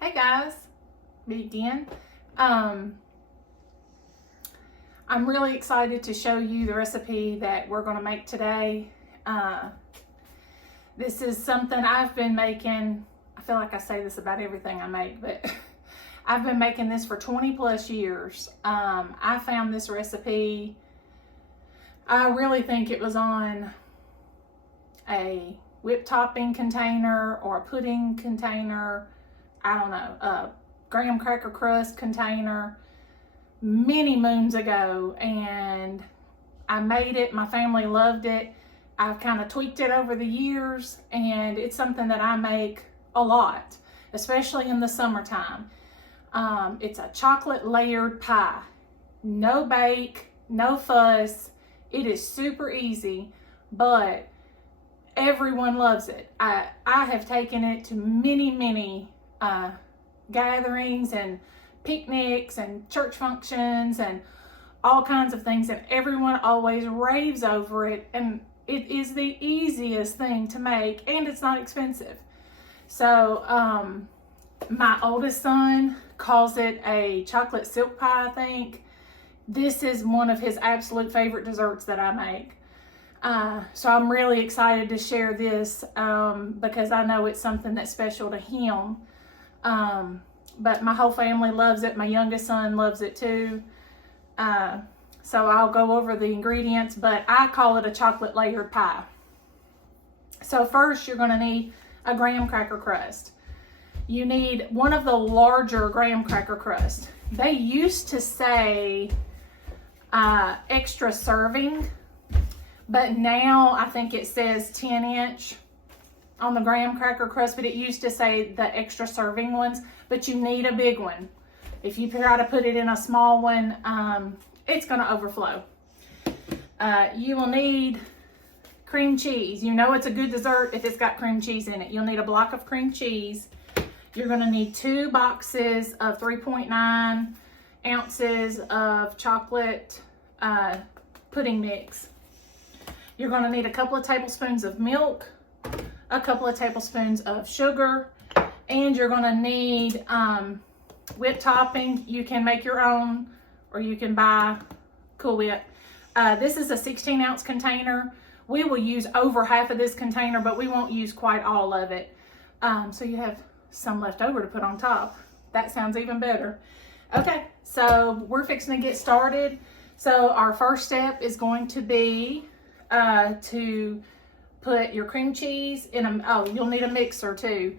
Hey guys, me again. I'm really excited to show you the recipe that we're going to make today. This is something I've been making. I feel like I say this about everything I make, but I've been making this for 20 plus years. I found this recipe, I really think it was on a whipped topping container or a pudding container. I don't know, a graham cracker crust container many moons ago, and I made it. My family loved it. I've kind of tweaked it over the years, and it's something that I make a lot, especially in the summertime. It's a chocolate layered pie. No bake, no fuss. It is super easy, but everyone loves it. I have taken it to many gatherings and picnics and church functions and all kinds of things, and everyone always raves over it, and it is the easiest thing to make, and it's not expensive. So my oldest son calls it a chocolate silk pie, I think. This is one of his absolute favorite desserts that I make. So I'm really excited to share this because I know it's something that's special to him. But my whole family loves it. My youngest son loves it too. So I'll go over the ingredients, but I call it a chocolate layered pie. So first you're going to need a graham cracker crust. You need one of the larger graham cracker crust. They used to say extra serving, but now I think it says 10-inch on the graham cracker crust, but it used to say the extra serving ones, but you need a big one. If you try to put it in a small one, it's going to overflow. You will need cream cheese. You know it's a good dessert if it's got cream cheese in it. You'll need a block of cream cheese. You're going to need 2 boxes of 3.9 ounces of chocolate pudding mix. You're going to need a couple of tablespoons of milk, a couple of tablespoons of sugar, and you're going to need whipped topping. You can make your own, or you can buy Cool Whip. This is a 16-ounce container. We will use over half of this container, but we won't use quite all of it. So you have some left over to put on top. That sounds even better. Okay, so we're fixing to get started. So our first step is going to be to put your cream cheese in you'll need a mixer too.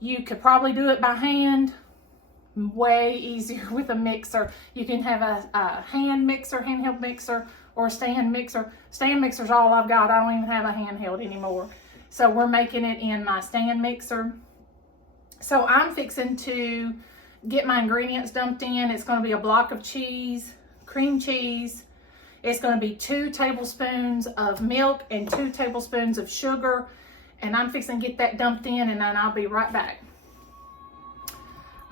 You could probably do it by hand. Way easier with a mixer. You can have a hand mixer, handheld mixer, or a stand mixer. Stand mixer's all I've got. I don't even have a handheld anymore. So we're making it in my stand mixer. So I'm fixing to get my ingredients dumped in. It's going to be a block of cheese, cream cheese. It's going to be 2 tablespoons of milk and 2 tablespoons of sugar. And I'm fixing to get that dumped in, and then I'll be right back.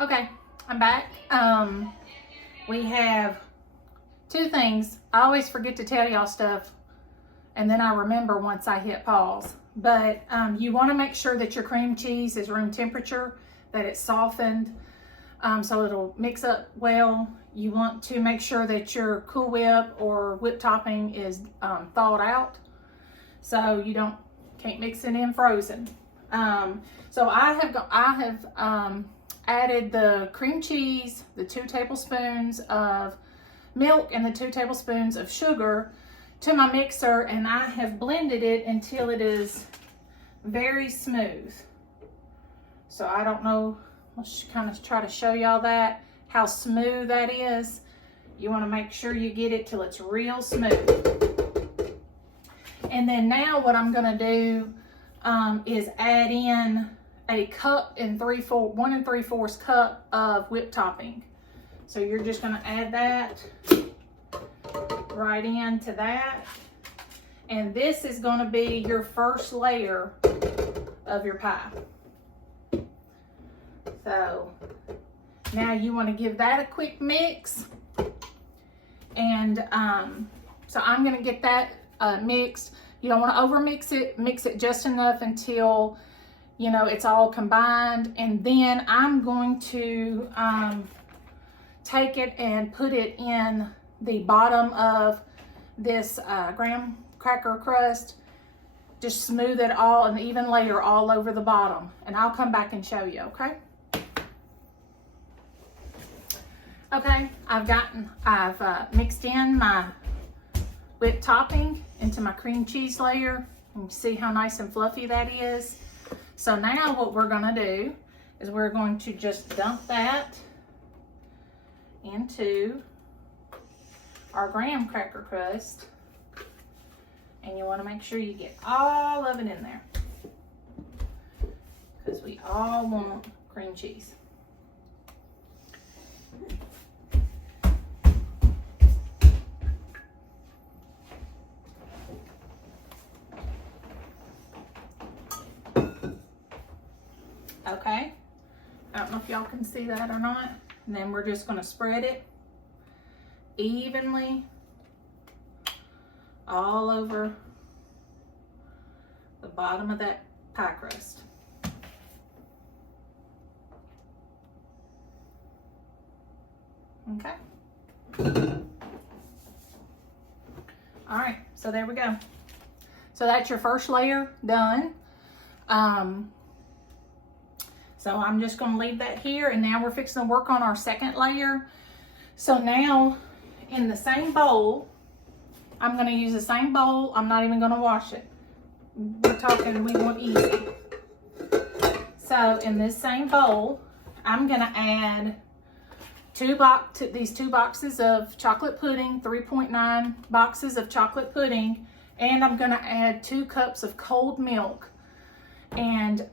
Okay, I'm back. We have 2 things. I always forget to tell y'all stuff, and then I remember once I hit pause. But you want to make sure that your cream cheese is room temperature, that it's softened, so it'll mix up well. You want to make sure that your Cool Whip or whipped topping is thawed out, so you can't mix it in frozen. So I have added the cream cheese, the 2 tablespoons of milk, and the 2 tablespoons of sugar to my mixer, and I have blended it until it is very smooth. So I don't know, let's kind of try to show y'all that, how smooth that is. You want to make sure you get it till it's real smooth. And then now what I'm going to do is add in a cup and 1 3/4 cup of whipped topping. So you're just going to add that right into that. And this is going to be your first layer of your pie. So now you want to give that a quick mix. And so I'm going to get that mixed. You don't want to over mix it. Mix it just enough until you know, it's all combined. And then I'm going to take it and put it in the bottom of this graham cracker crust. Just smooth it all, an even layer all over the bottom. And I'll come back and show you, okay? Okay, I've mixed in my whipped topping into my cream cheese layer. You can see how nice and fluffy that is. So now what we're gonna do is we're going to just dump that into our graham cracker crust. And you wanna make sure you get all of it in there, because we all want cream cheese. Okay, I don't know if y'all can see that or not. And then we're just gonna spread it evenly all over the bottom of that pie crust. Okay. All right, so there we go. So that's your first layer done. So I'm just gonna leave that here, and now we're fixing to work on our second layer. So now in the same bowl, I'm gonna use the same bowl. I'm not even gonna wash it. We're talking, we want easy. So in this same bowl, I'm gonna add these two boxes of chocolate pudding, 3.9 boxes of chocolate pudding, and I'm gonna add 2 cups of cold milk. And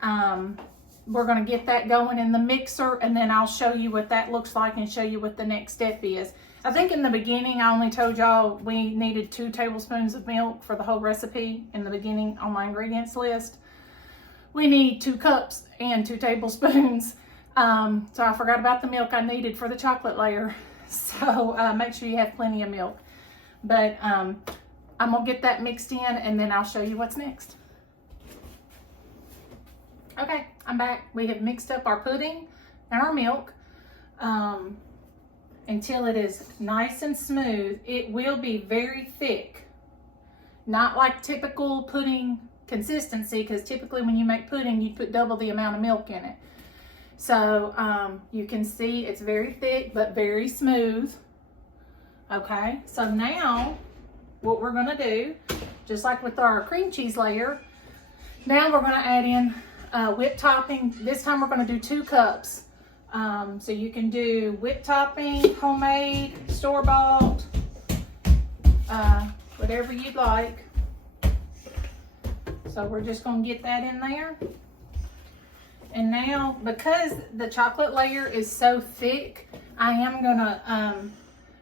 we're gonna get that going in the mixer, and then I'll show you what that looks like and show you what the next step is. I think in the beginning, I only told y'all we needed 2 tablespoons of milk for the whole recipe in the beginning on my ingredients list. We need 2 cups and 2 tablespoons. So I forgot about the milk I needed for the chocolate layer. So make sure you have plenty of milk. But I'm gonna get that mixed in, and then I'll show you what's next. Okay, I'm back. We have mixed up our pudding and our milk until it is nice and smooth. It will be very thick, not like typical pudding consistency, because typically when you make pudding, you put double the amount of milk in it. So you can see it's very thick but very smooth. Okay, so now what we're gonna do, just like with our cream cheese layer, now we're gonna add in whipped topping. This time we're going to do 2 cups. So you can do whipped topping, homemade, store-bought, whatever you'd like. So we're just going to get that in there. And now, because the chocolate layer is so thick, I am going to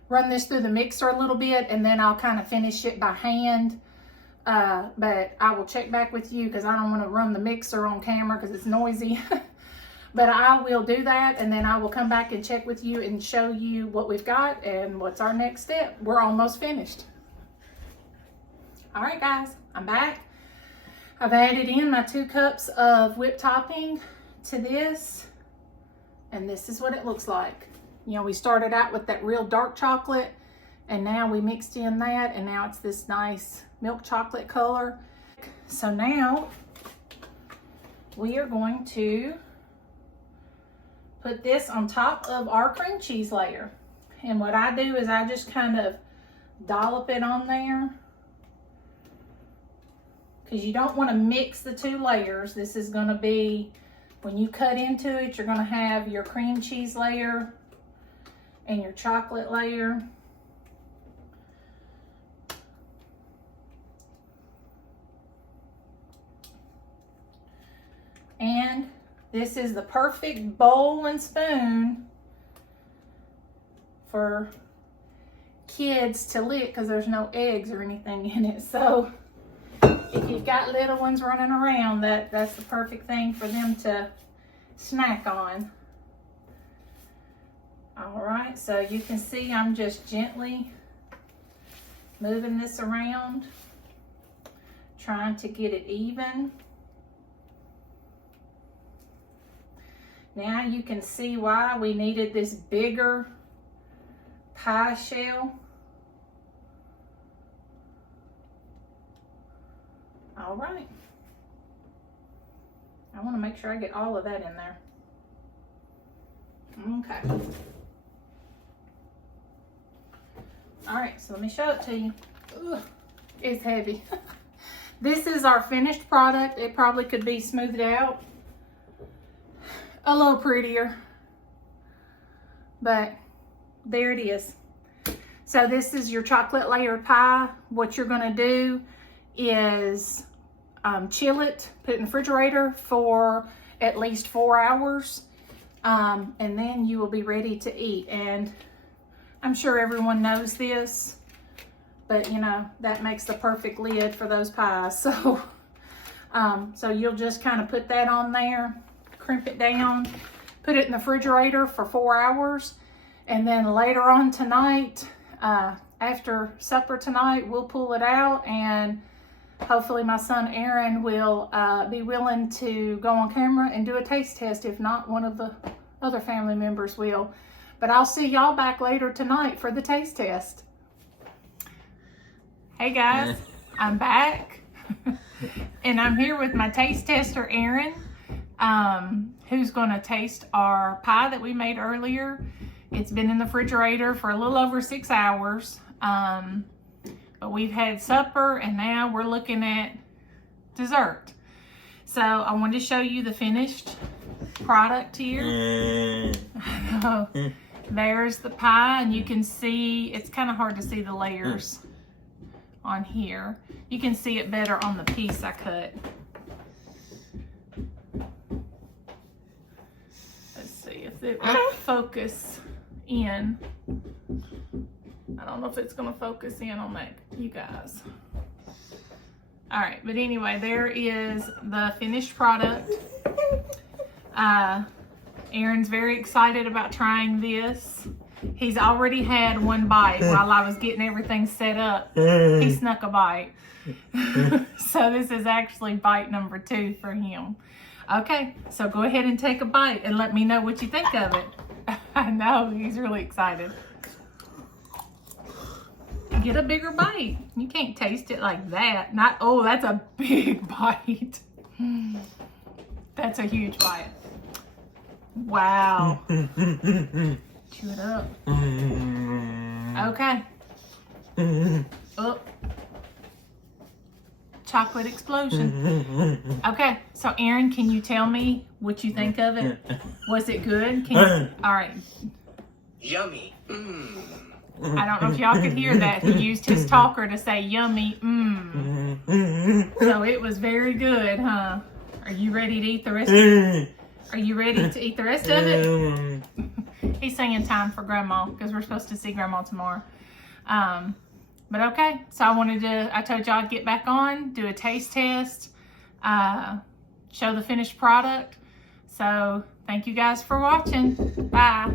run this through the mixer a little bit, and then I'll kind of finish it by hand. But I will check back with you, because I don't want to run the mixer on camera because it's noisy. But I will do that, and then I will come back and check with you and show you what we've got and what's our next step. We're almost finished. All right, guys, I'm back. I've added in my 2 cups of whipped topping to this, and this is what it looks like. You know, we started out with that real dark chocolate, and now we mixed in that, and now it's this nice milk chocolate color. So now we are going to put this on top of our cream cheese layer. And what I do is I just kind of dollop it on there, because you don't want to mix the 2 layers. This is going to be, when you cut into it, you're going to have your cream cheese layer and your chocolate layer. And this is the perfect bowl and spoon for kids to lick, because there's no eggs or anything in it. So if you've got little ones running around, that's the perfect thing for them to snack on. All right, so you can see I'm just gently moving this around, trying to get it even. Now you can see why we needed this bigger pie shell. All right. I want to make sure I get all of that in there. Okay. All right, so let me show it to you. Ugh, it's heavy. This is our finished product. It probably could be smoothed out a little prettier, but there it is. So this is your chocolate layered pie. What you're gonna do is chill it, put it in the refrigerator for at least 4 hours, and then you will be ready to eat. And I'm sure everyone knows this, but you know, that makes the perfect lid for those pies. So, so you'll just kind of put that on there, crimp it down, put it in the refrigerator for 4 hours, and then later on tonight, after supper tonight, we'll pull it out, and hopefully my son Aaron will be willing to go on camera and do a taste test. If not, one of the other family members will. But I'll see y'all back later tonight for the taste test. Hey guys, I'm back. And I'm here with my taste tester, Aaron, who's gonna taste our pie that we made earlier. It's been in the refrigerator for a little over 6 hours. But we've had supper and now we're looking at dessert. So I wanted to show you the finished product here. There's the pie, and you can see, it's kind of hard to see the layers on here. You can see it better on the piece I cut. Let's see if it will focus in. I don't know if it's gonna focus in on that, you guys. All right, but anyway, there is the finished product. Aaron's very excited about trying this. He's already had one bite while I was getting everything set up. He snuck a bite. So this is actually bite number 2 for him. Okay, so go ahead and take a bite and let me know what you think of it. I know, he's really excited. Get a bigger bite. You can't taste it like that. Not, oh, that's a big bite. That's a huge bite. Wow. Chew it up. Okay. Oh. Chocolate explosion. Okay, so Aaron, can you tell me what you think of it? Was it good? Can you, all right. Yummy. I don't know if y'all could hear that. He used his talker to say yummy. So it was very good, huh? Are you ready to eat the rest of it? Are you ready to eat the rest of it? He's saying time for Grandma because we're supposed to see Grandma tomorrow. But okay, so I told y'all I'd get back on, do a taste test, show the finished product. So thank you guys for watching. Bye.